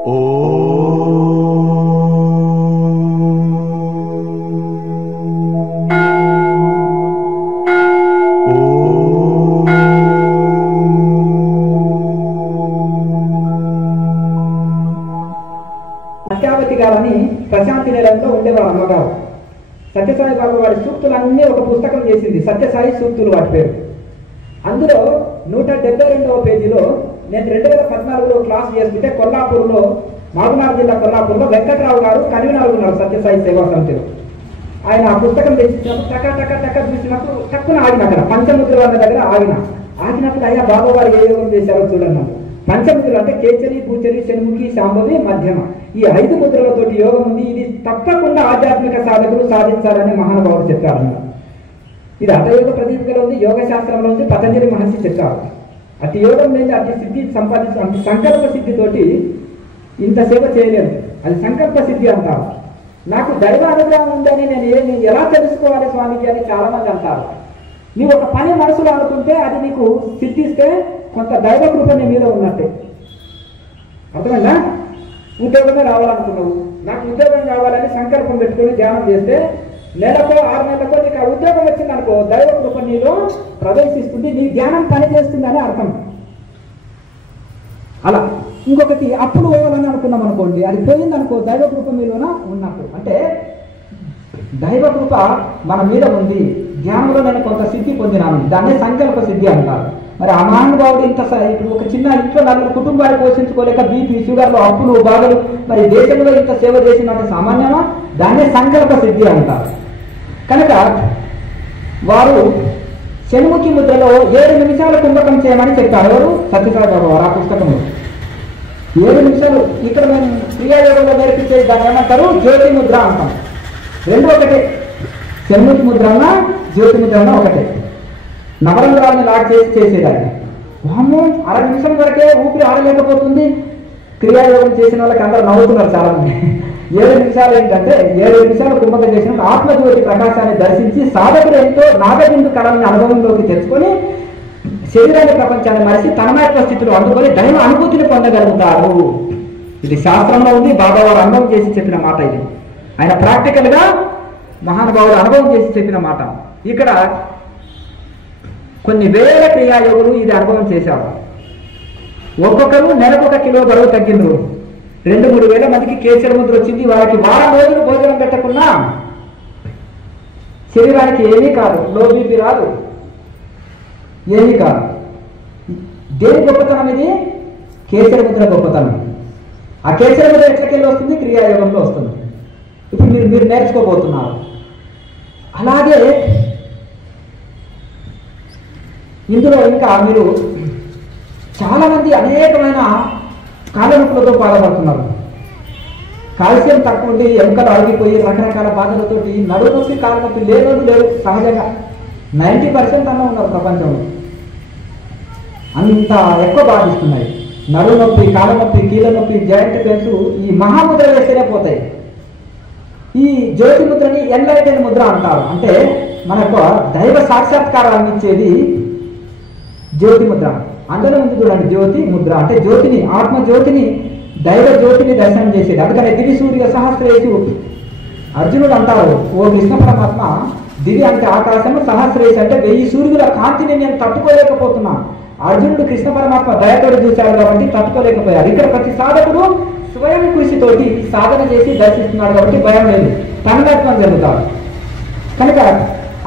సత్యావతి గారని ప్రశాంతి నిలయంలో ఉండేవారు అమ్మగారు. సత్యసాయి బాబు వారి సూక్తులన్నీ ఒక పుస్తకం చేసింది, సత్యసాయి సూక్తులు వాటి పేరు. అందులో 172వ పేజీలో నేను 2014లో క్లాస్ చేస్తుంటే కొల్లాపూర్లో, మహబూబ్నగర్ జిల్లా కొల్లాపూర్లో వెంకట్రావు గారు కన్వీనర్ ఉన్నారు సత్యసాయి సేవా సమితిలో. ఆయన ఆ పుస్తకం తెచ్చినప్పుడు టక చూసినప్పుడు తక్కువ ఆగిన, అక్కడ పంచముద్రుల దగ్గర ఆగినప్పుడు అయ్యా బాబు వారు ఏ యోగం చేశారో చూడండి. పంచముద్రులు అంటే కేచరి, పూచరి, షణ్ముఖి, శాంభవి, మధ్యమ, ఈ 5 ముద్రలతోటి యోగం ఉంది. ఇది తప్పకుండా ఆధ్యాత్మిక సాధకులు సాధించాలని మహానుభావుడు చెప్పారు. ఇది హఠయోగ ప్రదీపికలో ఉంది, యోగ శాస్త్రంలో ఉంది, పతంజలి మహర్షి చెప్పారు. అతి యోగం లేదు, అతి సిద్ధి సంపాదించడం, అంటే సంకల్ప సిద్ధితోటి ఇంత సేవ చేయలేము, అది సంకల్ప సిద్ధి అంటారు. నాకు దైవ అనుగ్రహం ఉందని నేను ఎలా తెలుసుకోవాలి స్వామికి అని చాలా మంది అంటారు. నీవు ఒక పని మనసులో అనుకుంటే అది నీకు సిద్ధిస్తే కొంత దైవ కృప నీ మీద ఉన్నట్టే. అర్థమైందా? ఉద్యోగమే రావాలనుకున్నావు, నాకు ఉద్యోగం కావాలని సంకల్పం పెట్టుకొని ధ్యానం చేస్తే నెలకో 6 నెలలకో నీకు ఆ ఉద్యోగం వచ్చింది అనుకో, దైవ కృప నీలో ప్రవేశిస్తుంది, నీ ధ్యానం పనిచేస్తుందని అర్థం. అలా ఇంకొకటి అప్పులు పోవాలని అనుకున్నాం అనుకోండి, అది పోయింది అనుకో, దైవ కృప మీలోన ఉన్నట్టు. అంటే దైవ కృప మన మీద ఉంది, ధ్యానంలో నేను కొంత సిద్ధి పొందినాను, దాన్నే సంకల్ప సిద్ధి అంటారు. మరి ఆ మహానుభావుడు ఇంత ఇప్పుడు ఒక చిన్న ఇంట్లో 4 కుటుంబాలు పోషించుకోలేక బీపీ, షుగర్లు, అప్పులు, బాధలు, మరి దేశంలో ఇంత సేవ చేసినట్టు సామాన్యమా? దాన్నే సంకల్ప సిద్ధి అంటారు. కనుక వారు షణ్ముఖి ముద్రలో 7 నిమిషాలు కుంభకం చేయమని చెప్పారు. ఎవరు? సత్యసాయి బాబు వారు ఆ పుస్తకంలో 7 నిమిషాలు. ఇక్కడ మేము క్రియాయోగంలో నేర్పించే దాన్ని ఏమంటారు? జ్యోతి ముద్ర అంటాం. 2 ఒకటే, షణ్ముఖి ముద్ర అన్న జ్యోతి ముద్ర అన్న ఒకటే. నవరంధ్రాలను లాక్ చేసి చేసేదాన్ని. వాము 1/2 నిమిషం వరకే ఊపిరి ఆడలేకపోతుంది. క్రియాయోగం చేసిన వాళ్ళకి అందరూ నవ్వుతున్నారు చాలా మంది. 7 నిమిషాలు ఏంటంటే 7 నిమిషాలు కుంభకం చేసిన ఆత్మజ్యోతి ప్రకాశాన్ని దర్శించి సాధకుడు ఎంతో నాగబిందు కళని అనుభవంలోకి తెచ్చుకొని శరీరాన్ని, ప్రపంచాన్ని మరిచి తన్మయత్వ స్థితిలో అందుకొని దైవ అనుభూతిని పొందగలుగుతారు. ఇది శాస్త్రంలో ఉంది, బాబా వారు అనుభవం చేసి చెప్పిన మాట. ఇది ఆయన ప్రాక్టికల్ గా మహానుభావుడు అనుభవం చేసి చెప్పిన మాట. ఇక్కడ కొన్ని వేల క్రియాయోగులు ఇది అనుభవం చేశారు. ఒక్కొక్కరు నెలకు 1 కిలో బరువు తగ్గిండ్రు. 2-3 వేల మందికి కేసరి ముద్ర వచ్చింది. వారికి వారం రోజులు భోజనం పెట్టకున్నా శరీరానికి ఏమీ కాదు, లో బీపీ రాదు, ఏమీ కాదు. దేని గొప్పతనం ఇది? కేసరి ముద్ర గొప్పతనం. ఆ కేసరి ముద్ర ఎట్లకెళ్ళి వస్తుంది? క్రియాయోగంలో వస్తుంది. ఇప్పుడు మీరు నేర్చుకోబోతున్నారు. అలాగే ఇందులో ఇంకా మీరు చాలా మంది అనేకమైన కాళ్ళ నొప్పులతో బాధపడుతున్నారు. కాల్షియం తక్కువ ఉండి ఎముకలు అరిగిపోయి రకరకాల బాధలతోటి నడుము నొప్పి, కాళ్ళ నొప్పి లేరు సహజంగా 90% అన్న ఉన్నారు ప్రపంచంలో. అంత ఎక్కువ బాధిస్తున్నాయి. నడుము నొప్పి, కాళ్ళ నొప్పి, కీళ్ళ నొప్పి, జాయింట్ పెయిన్స్ ఈ మహాముద్ర వేస్తేనే పోతాయి. ఈ జ్యోతి ముద్రని ఎన్లైటెన్ ముద్ర అంటారు. అంటే మనకు దైవ సాక్షాత్కారాన్ని ఇచ్చేది జ్యోతి ముద్ర. అందులో ఉంది చూడండి, జ్యోతి ముద్ర అంటే జ్యోతిని, ఆత్మ జ్యోతిని, దైవ జ్యోతిని దర్శనం చేసేది. అందుకనే దివి సూర్య సహస్రేషు అర్జునుడు అంటారు, ఓ కృష్ణ పరమాత్మ, దివి అంటే ఆకాశము, సహస్రేషు అంటే 1000 సూర్యుల కాంతిని నేను తట్టుకోలేకపోతున్నాను. అర్జునుడు కృష్ణ పరమాత్మ దయతోడు చూశాడు కాబట్టి తట్టుకోలేకపోయారు. ఇక్కడ ప్రతి సాధకుడు స్వయం కృషితోటి సాధన చేసి దర్శిస్తున్నాడు కాబట్టి భయం లేదు, తన్మయత్వం జరుగుతాడు. కనుక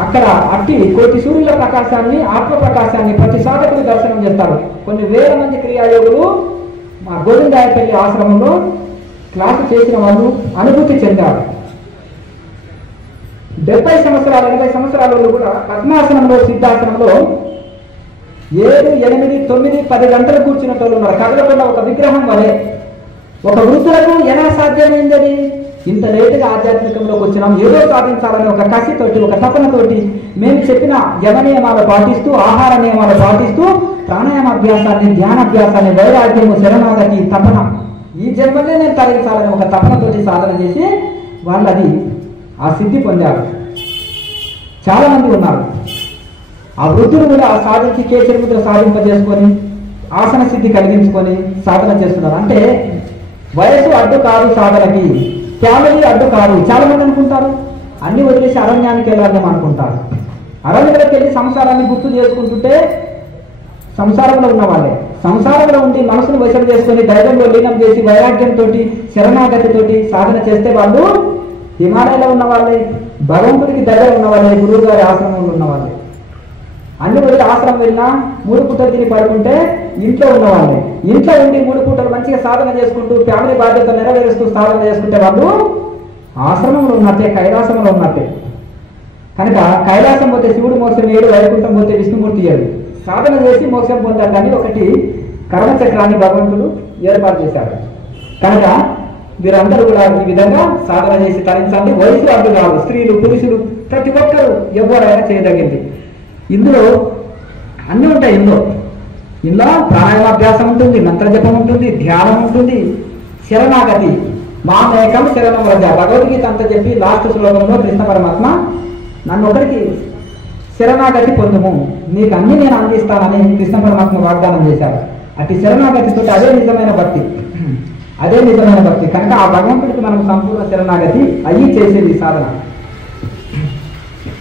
అక్కడ అట్టి 1 కోటి సూర్యుల ప్రకాశాన్ని, ఆత్మ ప్రకాశాన్ని ప్రతి సాధకుడు దర్శనం చేస్తారు. కొన్ని వేల మంది క్రియాయోగులు మా గోవిందాయపల్లి ఆశ్రమంలో క్లాసు చేసిన వాళ్ళు అనుభూతి చెందారు. 70 సంవత్సరాలు 80 సంవత్సరాల వాళ్ళు కూడా పద్మాసనంలో, సిద్ధాసనంలో 7, 8, 9, 10 గంటలు కూర్చున్నట్టు ఉన్నారు. కదలకుండా ఒక విగ్రహం వలె. ఒక వృద్ధులకు ఎలా సాధ్యమైందని? ఇంత లేటుగా ఆధ్యాత్మికంలోకి వచ్చినాం, ఏదో సాధించాలని ఒక కసితోటి, ఒక తపనతోటి మేము చెప్పిన యమ నియమాలు పాటిస్తూ, ఆహార నియమాలు పాటిస్తూ, ప్రాణాయామాభ్యాసాన్ని, ధ్యానాభ్యాసాన్ని, వైరాగ్యము, శరణాగతి, తపన, ఈ జన్మనే నేను తరలించాలని ఒక తపనతోటి సాధన చేసి వాళ్ళది ఆ సిద్ధి పొందారు. చాలా మంది ఉన్నారు. ఆ వృద్ధులు కూడా సాధించి కేసరి ముద్ర సాధింపజేసుకొని ఆసన సిద్ధి కలిగించుకొని సాధన చేస్తున్నారు. అంటే వయసు అడ్డు కాదు సాధనకి, ఫ్యామిలీ అడ్డు కాదు. చాలా మంది అనుకుంటారు అన్ని వదిలేసి అరణ్యానికి వెళ్ళాలని అనుకుంటారు. అరణ్యంలోకి వెళ్ళి సంసారాన్ని గుర్తు చేసుకుంటుంటే సంసారంలో ఉన్న వాళ్ళే. సంసారంలో ఉండి మనసును వశం చేసుకొని ధైర్యంలో లీనం చేసి వైరాగ్యంతో శరణాగతితోటి సాధన చేస్తే వాళ్ళు హిమాలయంలో ఉన్న వాళ్ళే, భగవంతుడికి దగ్గర ఉన్న వాళ్ళే, గురువు గారి ఆశ్రమంలో ఉన్న వాళ్ళే. అన్ని వదిలి ఆశ్రమం వెళ్ళినా 3 పూటలు తిని పడుకుంటే ఇంట్లో ఉన్న వాళ్ళే. ఇంట్లో ఉండి 3 పూటలు మంచిగా సాధన చేసుకుంటూ ఫ్యామిలీ బాధ్యత నెరవేరుస్తూ సాధన చేసుకుంటే వాళ్ళు ఆశ్రమంలో ఉన్నట్టే, కైలాసంలో ఉన్నట్టే. కనుక కైలాసం పోతే శివుడు మోక్షం ఏడు, వైకుంఠం పోతే విష్ణుమూర్తి ఏడు. సాధన చేసి మోక్షం పొందాలని ఒకటి కర్మచక్రాన్ని భగవంతుడు ఏర్పాటు చేశాడు. కనుక వీరందరూ కూడా ఈ విధంగా సాధన చేసి తరించండి. వయసు అడ్డు కాదు, స్త్రీలు పురుషులు ప్రతి ఒక్కరూ ఎవరైనా చేయదగింది. ఇందులో అన్నీ ఉంటాయి. ఇందులో ప్రాణాయామాభ్యాసం ఉంటుంది, మంత్రజపం ఉంటుంది, ధ్యానం ఉంటుంది, శరణాగతి. మామేకం శరణం వద్ద భగవద్గీత అంతా చెప్పి లాస్ట్ శ్లోకంలో కృష్ణ పరమాత్మ నన్ను ఒకరికి శరణాగతి పొందుము, నీకు అన్ని నేను అందిస్తానని కృష్ణ పరమాత్మ వాగ్దానం చేశారు. అటు శరణాగతితో అదే నిజమైన భక్తి, అదే నిజమైన భక్తి. కనుక ఆ భగవంతుడికి మనం సంపూర్ణ శరణాగతి అయ్యి చేసేది సాధన.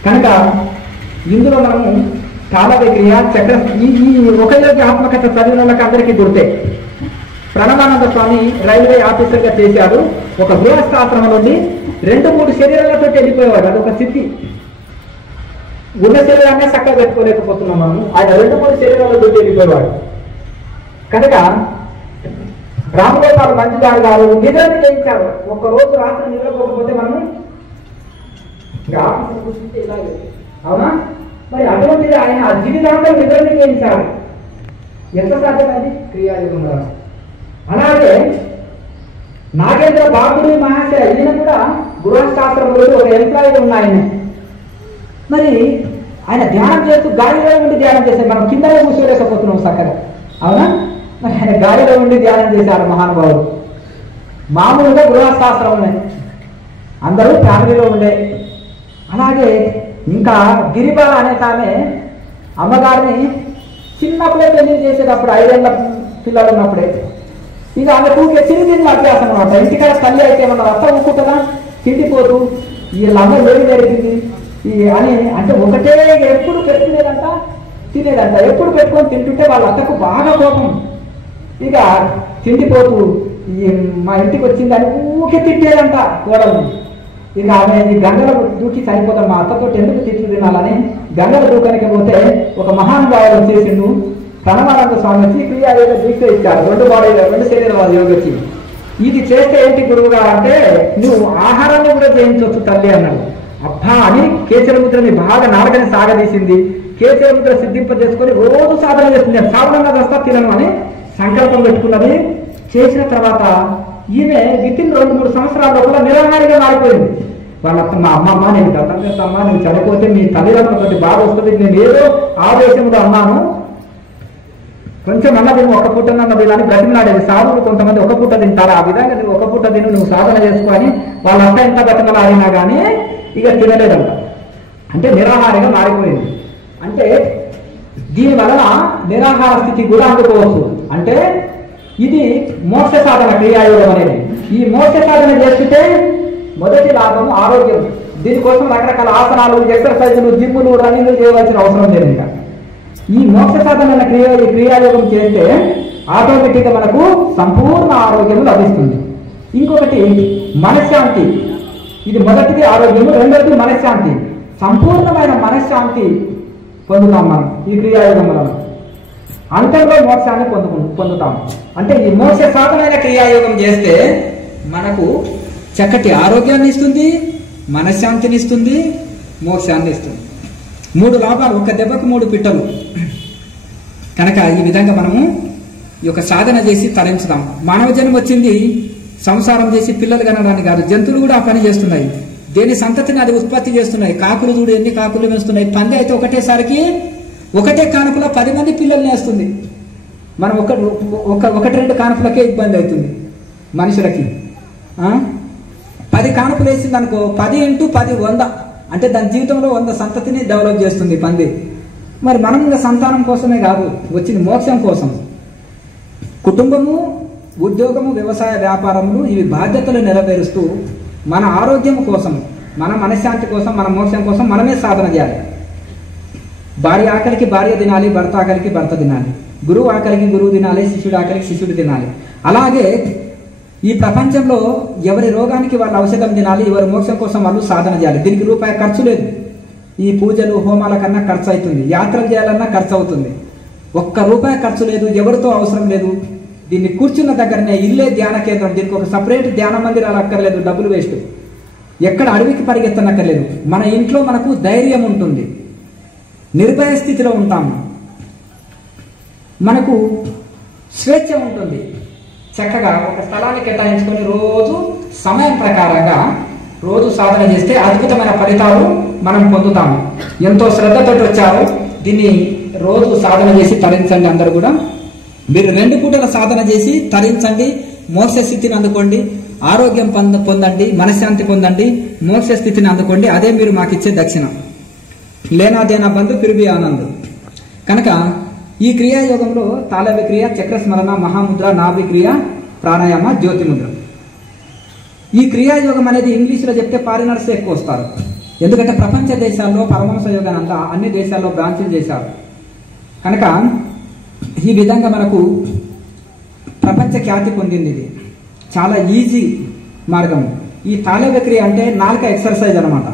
కనుక ఇందులో మనము కాలవిక్రియ చక్ర ఈ ఒక యోగి ఆత్మకథ చదివిన వాళ్ళకి అందరికీ గుర్తే. ప్రణవానంద స్వామి రైల్వే ఆఫీసర్గా చేశాడు. ఒక గృహస్థాశ్రమం నుండి 2-3 శరీరాలతో వెళ్ళిపోయేవాడు. అదొక స్థితి. ఉన్న శరీరాన్ని చక్కగా పెట్టుకోలేకపోతున్నాం మనం. ఆయన 2-3 శరీరాలతో వెళ్ళిపోయేవాడు. కనుక రామగోపాల్ మంజుగారు గారు నిద్రని చేయించారు. ఒక్కరోజు రాత్రి నిద్రపోకపోతే మనము అవునా? మరి అటువంటిది ఆయన ఆ జీవితాంతం నిద్రని చేయించారు. ఎంత సాధ్యమైంది? క్రియాయుగంలో. అలాగే నాగేంద్ర బాబుడి మహాశయ ఈయన కూడా గృహస్థాశ్రమంలో ఒక ఎంప్లాయీ ఉన్నాయి. మరి ఆయన ధ్యానం చేస్తూ గాలిలో ఉండి ధ్యానం చేశారు. మనం కిందనే కూర్చోలేకపోతున్నాం చక్కగా, అవునా? మరి ఆయన గాలిలో ఉండి ధ్యానం చేశారు మహానుభావుడు. మామూలుగా గృహస్థాశ్రమమే, అందరూ ఫ్యామిలీలో ఉండే. అలాగే ఇంకా గిరిబాల అనే ఆమె అమ్మగారిని చిన్నప్పుడే పెళ్లి చేసేటప్పుడు 5 ఏళ్ళ పిల్లలు ఉన్నప్పుడే ఇక ఆమె ఊరికే తిరిగి అభ్యాసం అనమాట. ఇంటికాడ తల్లి అయితే ఏమన్నా రక్తం ఊకుంటుందా, తిండిపోతూ వీళ్ళమ్మ వేడి జరిగింది అని అంటే ఒకటే ఎప్పుడు పెట్టుకునేదంట, తినేదంట. ఎప్పుడు పెట్టుకొని తింటుంటే వాళ్ళ అత్తకు బాగా కోపం. ఇక తిండిపోతూ మా ఇంటికి వచ్చిందని ఊకే తిట్టేదంట కోడలు. ఇక ఆమె ఈ గంగలో దూకి చనిపోతాం, మా అత్తతో ఎందుకు తిట్లు తినాలని గంగల దూకానికి పోతే ఒక మహానుభావుడు వచ్చేసిండు. ప్రణవానంద స్వామి వచ్చి క్రియాయోగ దీక్ష ఇచ్చారు. 2 శరీర యోగ వచ్చి ఇది చేస్తే ఏంటి గురువుగా అంటే నువ్వు ఆహారాన్ని కూడా చేయించవచ్చు తల్లి అన్నాడు. అబ్బా అని కేచరముద్రని బాగా నారగని సాగదీసింది. కేచరముద్ర సిద్ధింప చేసుకొని రోజు సాధన చేస్తుంది. సాధనంగా వస్తా తినను అని సంకల్పం పెట్టుకున్నది. చేసిన తర్వాత ఈమె వితిన్ 2-3 సంవత్సరాల లోపల నిరాహారిగా మారిపోయింది. వాళ్ళ మా అమ్మమ్మ నేను దండం చేస్తామ్మా, నువ్వు చనిపోతే మీ తల్లిదండ్రులతో బాధ వస్తుంది, నేను ఏదో ఆవేశంలో అన్నాను, కొంచెం అన్నది ఒక పూట అన్నది అని బ్రతిమలాడేది. సాధువులు కొంతమంది ఒక పూట తింటారు, ఆ విధంగా నువ్వు ఒక పూట తిను, నువ్వు సాధన చేసుకొని వాళ్ళంతా ఎంత బ్రతిమలాడినా కానీ ఇక తినలేదంట. అంటే నిరాహారిగా మారిపోయింది. అంటే దీని వలన నిరాహార స్థితి కూడా అందుకోవచ్చు. అంటే ఇది మోక్ష సాధన క్రియాయోగం అనేది. ఈ మోక్ష సాధన చేస్తుంటే మొదటి లాభం ఆరోగ్యం. దీనికోసం రకరకాల ఆసనాలు, ఎక్సర్సైజులు, జిమ్ములు, రన్నింగ్లు చేయవలసిన అవసరం లేదు. ఇంకా ఈ మోక్ష సాధన క్రియాయోగం చేస్తే ఆటోమేటిక్గా మనకు సంపూర్ణ ఆరోగ్యం లభిస్తుంది. ఇంకొకటి మనశ్శాంతి. ఇది మొదటిది ఆరోగ్యము, రెండవది మనశ్శాంతి. సంపూర్ణమైన మనశ్శాంతి పొందుతాం మనం ఈ క్రియాయోగం వలన. అంతలో మోక్షాన్ని పొందుతాం. అంటే ఈ మోక్ష సాధనమైన క్రియాయోగం చేస్తే మనకు చక్కటి ఆరోగ్యాన్ని ఇస్తుంది, మనశ్శాంతిని ఇస్తుంది, మోక్షాన్ని ఇస్తుంది. 3 లాభాలు, ఒక్క దెబ్బకు 3 పిట్టలు. కనుక ఈ విధంగా మనము ఈ యొక్క సాధన చేసి తరించుదాం. మానవ జన్మ వచ్చింది సంసారం చేసి పిల్లలు కనడానికి కాదు. జంతువులు కూడా ఆ పని చేస్తున్నాయి. దేని సంతతిని అది ఉత్పత్తి చేస్తున్నాయి. కాకులు చూడు ఎన్ని కాకులు వేస్తున్నాయి. పంది అయితే ఒకటే కానుకలో 10 మంది పిల్లల్ని వేస్తుంది. మనం 1-2 కానుకలకే ఇబ్బంది అవుతుంది మనుషులకి. 10 కానుకలు వేసింది అనుకో, 10 × 10 100. అంటే దాని జీవితంలో 100 సంతతిని డెవలప్ చేస్తుంది పంది. మరి మనం ఇంకా సంతానం కోసమే కాదు, వచ్చింది మోక్షం కోసం. కుటుంబము ఉద్యోగము, వ్యవసాయ, వ్యాపారములు ఇవి బాధ్యతలు నెరవేరుస్తూ మన ఆరోగ్యం కోసం, మన మనశ్శాంతి కోసం, మన మోక్షం కోసం మనమే సాధన చేయాలి. భార్య ఆకలికి భార్య తినాలి, భర్త ఆకలికి భర్త తినాలి, గురువు ఆకలికి గురువు తినాలి, శిష్యుడు ఆకలికి శిష్యుడు తినాలి. అలాగే ఈ ప్రపంచంలో ఎవరి రోగానికి వాళ్ళు ఔషధం తినాలి, ఎవరి మోక్షం కోసం వాళ్ళు సాధన చేయాలి. దీనికి రూపాయి ఖర్చు లేదు. ఈ పూజలు హోమాల కన్నా ఖర్చు అవుతుంది, యాత్రలు చేయాలన్నా ఖర్చు అవుతుంది. ఒక్క రూపాయి ఖర్చు లేదు, ఎవరితో అవసరం లేదు. దీన్ని కూర్చున్న దగ్గరనే ఇల్లే ధ్యాన కేంద్రం. దీనికి ఒక సపరేట్ ధ్యాన మందిరాలు అక్కర్లేదు, డబ్బులు వేస్ట్. ఎక్కడ అడవికి పరిగెత్తనక్కర్లేదు. మన ఇంట్లో మనకు ధైర్యం ఉంటుంది, నిర్భయ స్థితిలో ఉంటాము, మనకు స్వేచ్ఛ ఉంటుంది. చక్కగా ఒక స్థలాన్ని కేటాయించుకొని రోజు సమయం ప్రకారంగా రోజు సాధన చేస్తే అద్భుతమైన ఫలితాలు మనం పొందుతాము. ఎంతో శ్రద్ధతో వచ్చారు. దీన్ని రోజు సాధన చేసి తరించండి. అందరూ కూడా మీరు 2 పూటల సాధన చేసి తరించండి, మోక్ష స్థితిని అందుకోండి, ఆరోగ్యం పొందండి, మనశ్శాంతి పొందండి, మోక్ష స్థితిని అందుకోండి. అదే మీరు మాకు ఇచ్చే దక్షిణ. లేనాదేనా బంధు పిరుబి ఆనంద్. కనుక ఈ క్రియాయోగంలో తాళవి క్రియ, చక్రస్మరణ, మహాముద్ర, నాభి క్రియ, ప్రాణాయామ, జ్యోతిముద్ర. ఈ క్రియాయోగం అనేది ఇంగ్లీష్లో చెప్తే ఫారినర్స్ ఎక్కువ వస్తారు. ఎందుకంటే ప్రపంచ దేశాల్లో పరమహంస యోగాన్ని అంతా అన్ని దేశాల్లో బ్రాంచులు చేశారు. కనుక ఈ విధంగా మనకు ప్రపంచ ఖ్యాతి పొందింది. ఇది చాలా ఈజీ మార్గం. ఈ తాళవ క్రియ అంటే నాలుక ఎక్సర్సైజ్ అనమాట.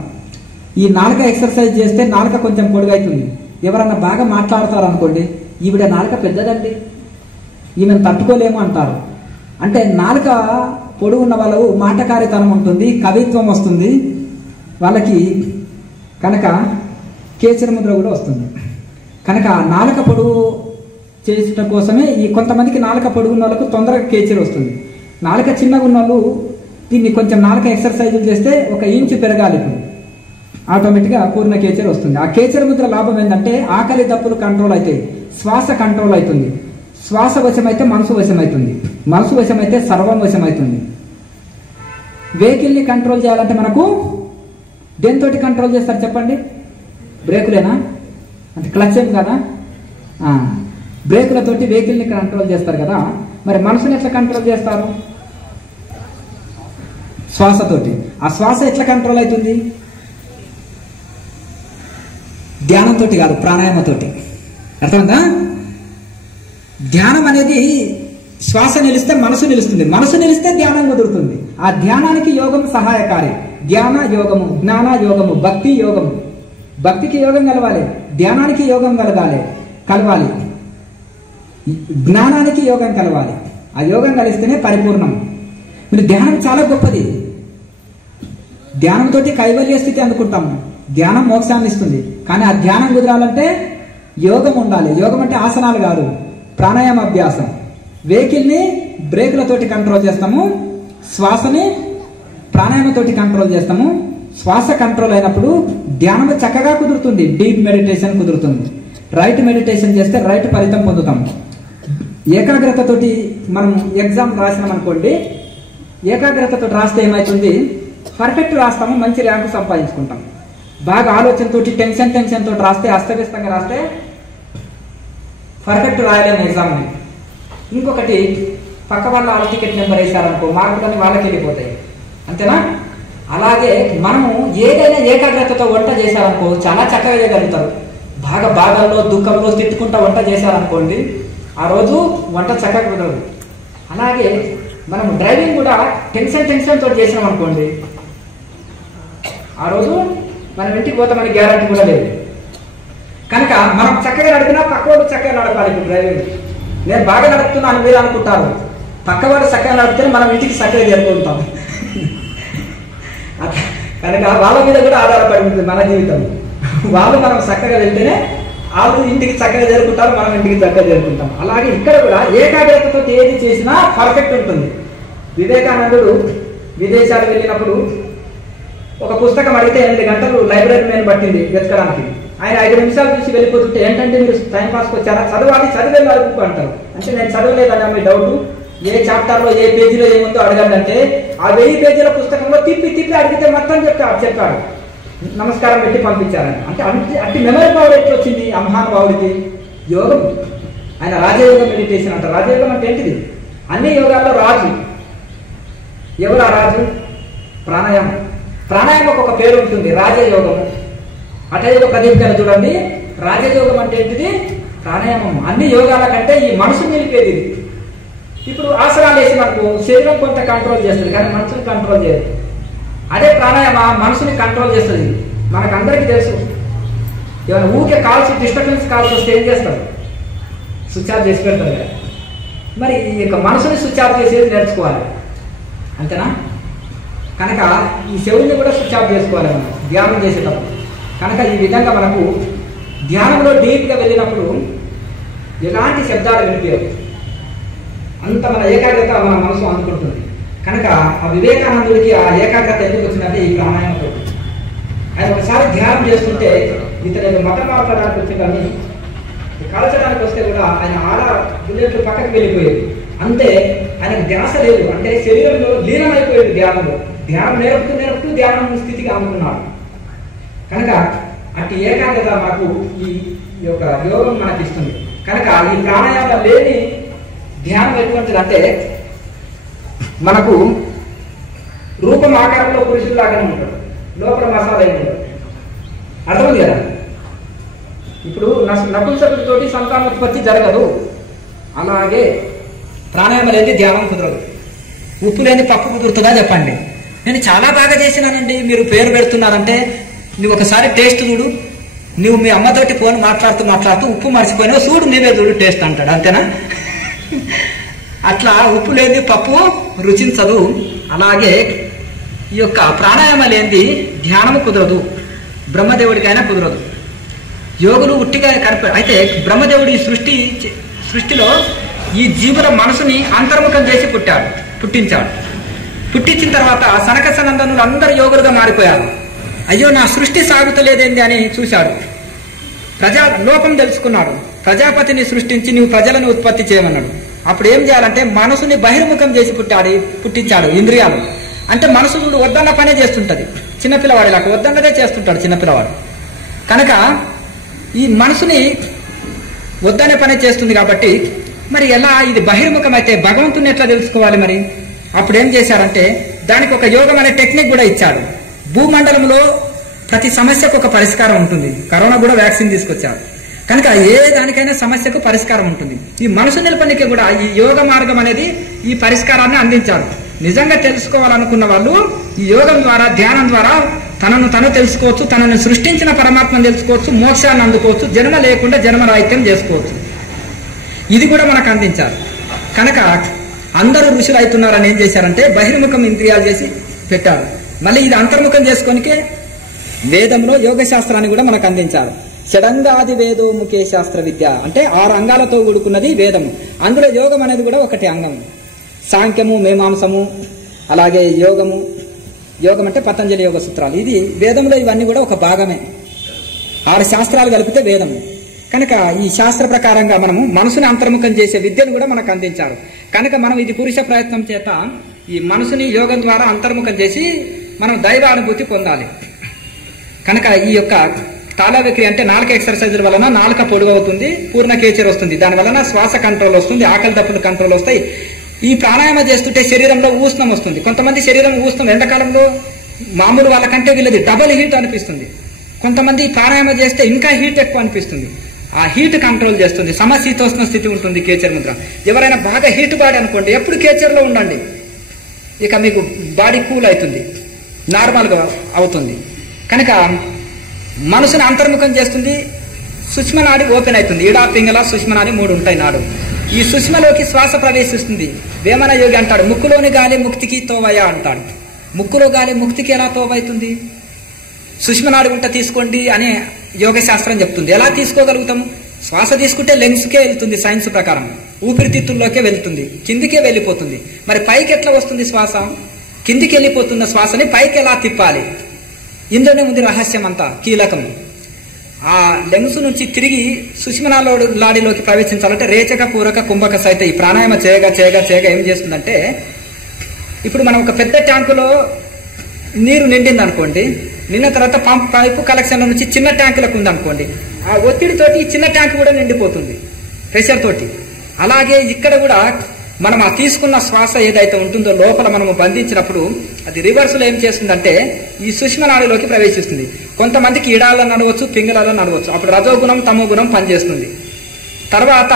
ఈ నాలుక ఎక్సర్సైజ్ చేస్తే నాలుక కొంచెం పొడుగవుతుంది. ఎవరన్నా బాగా మాట్లాడతారు అనుకోండి, ఈవిడ నాలుక పెద్దదండి, ఈమెను తట్టుకోలేము అంటారు. అంటే నాలుక పొడుగు ఉన్న వాళ్ళు మాటకారితనం ఉంటుంది, కవిత్వం వస్తుంది వాళ్ళకి. కనుక కేచర ముద్ర కూడా వస్తుంది. కనుక నాలుక పొడుగు చేసడం కోసమే ఈ కొంతమందికి నాలుక పొడుగు ఉన్న వాళ్ళకు తొందరగా కేచర్ వస్తుంది. నాలుక చిన్నగా ఉన్న వాళ్ళు దీన్ని కొంచెం నాలుక ఎక్సర్సైజులు చేస్తే 1 ఇంచు పెరగాలి, ఇప్పుడు ఆటోమేటిక్గా పూర్ణ కేచర్ వస్తుంది. ఆ కేచర ముద్ర లాభం ఏంటంటే ఆకలి దప్పులు కంట్రోల్ అవుతాయి, శ్వాస కంట్రోల్ అవుతుంది. శ్వాస వశమైతే మనసు వశమవుతుంది, మనసు వశమైతే సర్వం వశమవుతుంది. వెహికల్ని కంట్రోల్ చేయాలంటే మనకు దేనితోటి కంట్రోల్ చేస్తారు చెప్పండి? బ్రేకులేనా? అంటే క్లచ్ ఏం కదా, బ్రేకులతోటి వెహికల్ని కంట్రోల్ చేస్తారు కదా. మరి మనసుని ఎట్లా కంట్రోల్ చేస్తారు? శ్వాసతోటి. ఆ శ్వాస ఎట్లా కంట్రోల్ అవుతుంది? ధ్యానంతో కాదు, ప్రాణాయామతోటి. అర్థమైందా? ధ్యానం అనేది శ్వాస నిలిస్తే మనసు నిలుస్తుంది, మనసు నిలిస్తే ధ్యానం కుదురుతుంది. ఆ ధ్యానానికి యోగం సహాయకారి. ధ్యాన యోగము, జ్ఞాన యోగము, భక్తి యోగము. భక్తికి యోగం కలవాలి, ధ్యానానికి యోగం కలవాలి, జ్ఞానానికి యోగం కలవాలి. ఆ యోగం కలిస్తేనే పరిపూర్ణం. మీరు ధ్యానం చాలా గొప్పది. ధ్యానంతో కైవల్య స్థితి అందుకుంటాము. ధ్యానం మోక్షాన్ని ఇస్తుంది. కానీ ఆ ధ్యానం కుదరాలంటే యోగం ఉండాలి. యోగం అంటే ఆసనాలు కాదు, ప్రాణాయామ అభ్యాసం. వెహికల్ని బ్రేకులతోటి కంట్రోల్ చేస్తాము, శ్వాసని ప్రాణాయామతోటి కంట్రోల్ చేస్తాము. శ్వాస కంట్రోల్ అయినప్పుడు ధ్యానం చక్కగా కుదురుతుంది, డీప్ మెడిటేషన్ కుదురుతుంది. రైట్ మెడిటేషన్ చేస్తే రైట్ ఫలితం పొందుతాం. ఏకాగ్రతతోటి మనం ఎగ్జామ్ రాసినాం అనుకోండి, ఏకాగ్రతతో రాస్తే ఏమవుతుంది? పర్ఫెక్ట్ రాస్తాము, మంచి ర్యాంకు సంపాదించుకుంటాం. బాగా ఆలోచనతోటి టెన్షన్ తోటి రాస్తే, అస్తవ్యస్తంగా రాస్తే పర్ఫెక్ట్ రాయలేము ఎగ్జామ్ని. ఇంకొకటి, పక్క వాళ్ళ హాల్ టికెట్ నెంబర్ వేశారనుకో, మార్కులన్నీ వాళ్ళకి వెళ్ళిపోతాయి. అంతేనా? అలాగే మనము ఏదైనా ఏకాగ్రతతో వంట చేశారనుకో చాలా చక్కగా చేయగలుగుతారు. బాగా బాధల్లో దుఃఖంలో తిట్టుకుంటా వంట చేశారనుకోండి, ఆ రోజు వంట చక్కగా కుదరదు. అలాగే మనం డ్రైవింగ్ కూడా టెన్షన్ తోటి చేసినాం అనుకోండి, ఆ రోజు మనం ఇంటికి పోతామని గ్యారంటీ కూడా లేదు. కనుక మనం చక్కగా నడిపినా పక్కవాడు చక్కగా నడపాలి. ఇప్పుడు డ్రైవింగ్ నేను బాగా నడుపుతున్నాను మీరు అనుకుంటారు, పక్కవాడు చక్కగా నడిపితే మనం ఇంటికి చక్కగా చేరుకుంటాం. కనుక వాళ్ళ మీద కూడా ఆధారపడి ఉంటుంది మన జీవితం. వాళ్ళు మనం చక్కగా వెళ్తేనే వాళ్ళు ఇంటికి చక్కగా చేరుకుంటారు, మనం ఇంటికి చక్కగా చేరుకుంటాం. అలాగే ఇక్కడ కూడా ఏకాగ్రతతో ఏది చేసినా పర్ఫెక్ట్ ఉంటుంది. వివేకానందుడు విదేశాలు వెళ్ళినప్పుడు ఒక పుస్తకం అడిగితే 8 గంటలు లైబ్రరీ మీద పట్టింది వెతకడానికి. ఆయన 5 నిమిషాలు చూసి వెళ్ళిపోతుంటే, ఏంటంటే మీరు టైంపాస్కి వచ్చారా, చదవాలి, చదివేళ్ళు అడుగు అంటారు. అంటే నేను చదవలేదన్నా మీ డౌట్, ఏ చాప్టర్లో ఏ పేజీలో ఏముందో అడగండి అంటే, ఆ 1000 పేజీల పుస్తకంలో తిప్పి అడిగితే మొత్తం చెప్పాడు. నమస్కారం పెట్టి పంపించారని. అంటే అట్టి మెమరీ పవర్ ఎట్లా వచ్చింది ఆ మహానుభావుడికి? యోగం. ఆయన రాజయోగం మెడిటేషన్ అంటారు. రాజయోగం అంటే ఏంటిది? అన్ని యోగాల్లో రాజు ఎవరు? ఆ రాజు ప్రాణాయామం. ప్రాణాయామకు ఒక పేరు ఉంటుంది, రాజయోగం. అటయోగ ప్రదీప్గా చూడండి, రాజయోగం అంటే ఏంటిది? ప్రాణాయామం. అన్ని యోగాల కంటే ఈ మనసు నిలిపేది ఇది. ఇప్పుడు ఆసనాలు వేసి మనకు శరీరం కొంత కంట్రోల్ చేస్తుంది, కానీ మనసుని కంట్రోల్ చేయదు. అదే ప్రాణాయామ మనసుని కంట్రోల్ చేస్తుంది. మనకందరికీ తెలుసు, ఏమైనా ఊరికే కాల్స్ డిస్టర్బెన్స్ కాల్స్ వస్తే ఏం చేస్తారు? స్విచ్ ఆఫ్ చేసి పెడతారు కదా. మరి ఈ యొక్క మనసుని స్విచ్ ఆఫ్ చేసేది నేర్చుకోవాలి, అంతేనా? కనుక ఈ చెవుల్ని కూడా స్విచ్ ఆఫ్ చేసుకోవాలి మనం ధ్యానం చేసేటప్పుడు. కనుక ఈ విధంగా మనకు ధ్యానంలో డీప్గా వెళ్ళినప్పుడు ఎలాంటి శబ్దాలు వినిపించవు, అంత మన ఏకాగ్రత మన మనసు అందుకుంటుంది. కనుక ఆ వివేకానందుడికి ఆ ఏకాగ్రత ఎందుకు వచ్చిందంటే ఈ ప్రాణాయామంతో. ఆయన ఒకసారి ధ్యానం చేస్తుంటే ఇతను మతం మాట్లాడడానికి వచ్చిందని కాల్చడానికి వస్తే కూడా ఆయన ఆడ బుల్లెట్లు పక్కకి వెళ్ళిపోయేది. అంతే, ఆయనకు ధ్యాస లేదు, అంటే శరీరంలో లీనమైపోయేది ధ్యానంలో. ధ్యానం నేర్పుతూ ధ్యానం స్థితికి అందుకున్నాడు. కనుక అట్టి ఏకాగ్రత మనకు ఈ యొక్క యోగం మనకి ఇస్తుంది. కనుక ఈ ప్రాణాయామం లేని ధ్యానం ఎటువంటిదంటే మనకు రూపం ఆకారంలో పురుషుల్లాగానే ఉంటాడు, లోపల మసాలా ఉంటాడు. అర్థమైంది కదా? ఇప్పుడు నపుంసకుడితోటి సంతానోత్పత్తి జరగదు, అలాగే ప్రాణాయామం లేని ధ్యానం కుదరదు. ఉప్పు లేని పప్పు కుదురుతుందా చెప్పండి? నేను చాలా బాగా చేసినానండి, మీరు పేరు పెడుతున్నారంటే నువ్వు ఒకసారి టేస్ట్ చూడు. నువ్వు మీ అమ్మతోటి ఫోన్ మాట్లాడుతూ ఉప్పు మర్చిపోయినావు, చూడు నీవే చూడు టేస్ట్ అంటాడు, అంతేనా? అట్లా ఉప్పు లేని పప్పు రుచించదు. అలాగే ఈ యొక్క ప్రాణాయామం లేనిది ధ్యానము కుదరదు, బ్రహ్మదేవుడికైనా కుదరదు. యోగులు ఉట్టిగా అయితే బ్రహ్మదేవుడి సృష్టిలో ఈ జీవుల మనసుని అంతర్ముఖం చేసి పుట్టించాడు. పుట్టించిన తర్వాత సనక సనందనులు అందరు యోగులుగా మారిపోయారు. అయ్యో నా సృష్టి సాగుతలేదేంది అని చూశాడు. లోపం తెలుసుకున్నాడు. ప్రజాపతిని సృష్టించి నువ్వు ప్రజలను ఉత్పత్తి చేయమన్నాడు. అప్పుడు ఏం చేయాలంటే మనసుని బహిర్ముఖం చేసి పుట్టించాడు. ఇంద్రియాలు అంటే మనసు వద్దన్న పనే చేస్తుంటది. చిన్నపిల్లవాడు ఇలా వద్దన్నదే చేస్తుంటాడు చిన్నపిల్లవాడు. కనుక ఈ మనసుని వద్దనే పనే చేస్తుంది కాబట్టి మరి ఎలా ఇది బహిర్ముఖం అయితే భగవంతుని ఎట్లా తెలుసుకోవాలి? మరి అప్పుడు ఏం చేశారంటే దానికి ఒక యోగం అనే టెక్నిక్ కూడా ఇచ్చాడు. భూమండలంలో ప్రతి సమస్యకు ఒక పరిష్కారం ఉంటుంది. కరోనా కూడా వ్యాక్సిన్ తీసుకొచ్చారు. కనుక ఏ దానికైనా సమస్యకు పరిష్కారం ఉంటుంది. ఈ మనసు నిలపనికి కూడా ఈ యోగ మార్గం అనేది ఈ పరిష్కారాన్ని అందించాడు. నిజంగా తెలుసుకోవాలనుకున్న వాళ్ళు ఈ యోగం ద్వారా ధ్యానం ద్వారా తనను తెలుసుకోవచ్చు, తనను సృష్టించిన పరమాత్మను తెలుసుకోవచ్చు, మోక్షాన్ని అందుకోవచ్చు, జన్మ లేకుండా జన్మరాహిత్యం చేసుకోవచ్చు. ఇది కూడా మనకు అందించారు. కనుక అందరూ ఋషులు అవుతున్నారని ఏం చేశారంటే బహిర్ముఖం ఇంద్రియాలు చేసి పెట్టారు. మళ్ళీ ఇది అంతర్ముఖం చేసుకొనికే వేదంలో యోగ శాస్త్రాన్ని కూడా మనకు అందించారు. షడంగాది వేదో ముఖే శాస్త్ర విద్య అంటే 6 అంగాలతో కూడుకున్నది వేదము. అందులో యోగం అనేది కూడా ఒకటి అంగం. సాంఖ్యము, మీమాంసము, అలాగే యోగం అంటే పతంజలి యోగ సూత్రాలు. ఇది వేదంలో ఇవన్నీ కూడా ఒక భాగమే. 6 శాస్త్రాలు కలిపితే వేదము. కనుక ఈ శాస్త్ర ప్రకారంగా మనము మనసుని అంతర్ముఖం చేసే విద్యను కూడా మనకు అందించారు. కనుక మనం ఇది పురుష ప్రయత్నం చేత ఈ మనసుని యోగం ద్వారా అంతర్ముఖం చేసి మనం దైవానుభూతి పొందాలి. కనుక ఈ యొక్క తాళవిక్రియ అంటే నాలుక ఎక్సర్సైజుల వలన నాలుక పొడుగు అవుతుంది, పూర్ణ కేచర్ వస్తుంది. దాని వలన శ్వాస కంట్రోల్ వస్తుంది, ఆకలి దప్పులు కంట్రోల్ వస్తాయి. ఈ ప్రాణాయామం చేస్తుంటే శరీరంలో ఊష్ణం వస్తుంది. కొంతమంది శరీరం ఊష్ణం ఎండాకాలంలో మామూలు వాళ్ళకంటే వీళ్ళది డబల్ హీట్ అనిపిస్తుంది. కొంతమంది ప్రాణాయామం చేస్తే ఇంకా హీట్ ఎక్కువ అనిపిస్తుంది. ఆ హీట్ కంట్రోల్ చేస్తుంది. సమశీతోష్ణ స్థితి ఉంటుంది కేచర్ ముద్ర. ఎవరైనా బాగా హీట్ బాడీ అనుకోండి, ఎప్పుడు కేచర్లో ఉండండి. ఇక మీకు బాడీ కూల్ అవుతుంది, నార్మల్గా అవుతుంది. కనుక మనసుని అంతర్ముఖం చేస్తుంది. సుష్మనాడి ఓపెన్ అవుతుంది. ఇడా పింగళ సుష్మనాడి 3 ఉంటాయి నాడు. ఈ సుష్మలోకి శ్వాస ప్రవేశిస్తుంది. వేమన యోగి అంటాడు ముక్కులోని గాలి ముక్తికి తోవయ అంటాడు. ముక్కులో గాలి ముక్తికి ఎలా తోవైతుంది? సుష్మనాడి ఉంట తీసుకోండి అనే యోగ శాస్త్రం చెప్తుంది. ఎలా తీసుకోగలుగుతాము? శ్వాస తీసుకుంటే లెంగ్స్కే వెళ్తుంది. సైన్స్ ప్రకారం ఊపిరితిత్తుల్లోకే వెళ్తుంది, కిందికే వెళ్ళిపోతుంది. మరి పైకి ఎట్లా వస్తుంది శ్వాస? కిందికి వెళ్ళిపోతున్న శ్వాసని పైకి ఎలా తిప్పాలి? ఇందులోనే ఉంది రహస్యం అంతా, కీలకం. ఆ లెంగ్స్ నుంచి తిరిగి సుష్మనాడిలోకి ప్రవేశించాలంటే రేచక పూరక కుంభక సహిత ఈ ప్రాణాయామ చేయగా ఏం చేస్తుందంటే, ఇప్పుడు మనం ఒక పెద్ద ట్యాంకులో నీరు నిండింది అనుకోండి, నిన్న తర్వాత పంప్ పైపు కలెక్షన్ నుంచి చిన్న ట్యాంకులకు ఉంది అనుకోండి, ఆ ఒత్తిడితోటి ఈ చిన్న ట్యాంక్ కూడా నిండిపోతుంది ప్రెషర్ తోటి. అలాగే ఇక్కడ కూడా మనం ఆ తీసుకున్న శ్వాస ఏదైతే ఉంటుందో లోపల మనము బంధించినప్పుడు అది రివర్స్ లో ఏం చేస్తుందంటే ఈ సుష్మ నాడిలోకి ప్రవేశిస్తుంది. కొంతమందికి ఇడాలలో నడవచ్చు, పింగళాలలో నడవచ్చు. అప్పుడు రజోగుణం తమో గుణం పనిచేస్తుంది. తర్వాత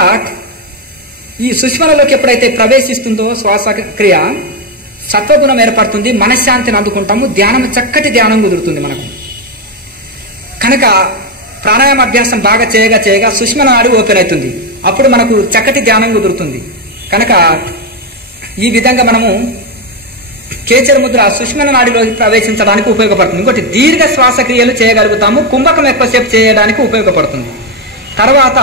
ఈ సుష్మలలోకి ఎప్పుడైతే ప్రవేశిస్తుందో శ్వాస క్రియ సత్వగుణం ఏర్పడుతుంది, మనశ్శాంతిని అందుకుంటాము, ధ్యానం చక్కటి ధ్యానం కుదురుతుంది మనకు. కనుక ప్రాణాయామ అభ్యాసం బాగా చేయగా చేయగా సుష్మ నాడి ఓపెన్ అవుతుంది. అప్పుడు మనకు చక్కటి ధ్యానం కుదురుతుంది. కనుక ఈ విధంగా మనము కేచర ముద్ర సుష్మ నాడిలోకి ప్రవేశించడానికి ఉపయోగపడుతుంది. ఇంకోటి దీర్ఘ శ్వాసక్రియలు చేయగలుగుతాము, కుంభకం ఎక్కువసేపు చేయడానికి ఉపయోగపడుతుంది. తర్వాత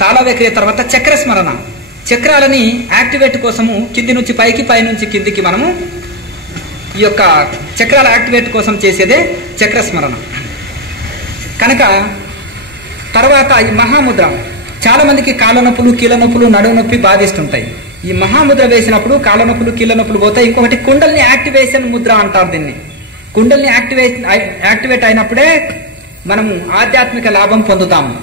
తాళవ్య క్రియ తర్వాత చక్రస్మరణ, చక్రాలని యాక్టివేట్ కోసము కింది నుంచి పైకి, పై నుంచి కిందికి మనము ఈ యొక్క చక్రాల యాక్టివేట్ కోసం చేసేదే చక్రస్మరణ. కనుక తర్వాత ఈ మహాముద్ర, చాలా మందికి కాళ్ళ నొప్పులు, కీళ్ళ నొప్పులు, నడుము నొప్పి బాధిస్తుంటాయి. ఈ మహాముద్ర వేసినప్పుడు కాళ్ళ నొప్పులు, కీళ్ళ నొప్పులు పోతాయి. ఇంకొకటి కుండల్ని యాక్టివేషన్ ముద్ర అంటారు దీన్ని. కుండల్ని యాక్టివేట్ అయినప్పుడే మనము ఆధ్యాత్మిక లాభం పొందుతాము.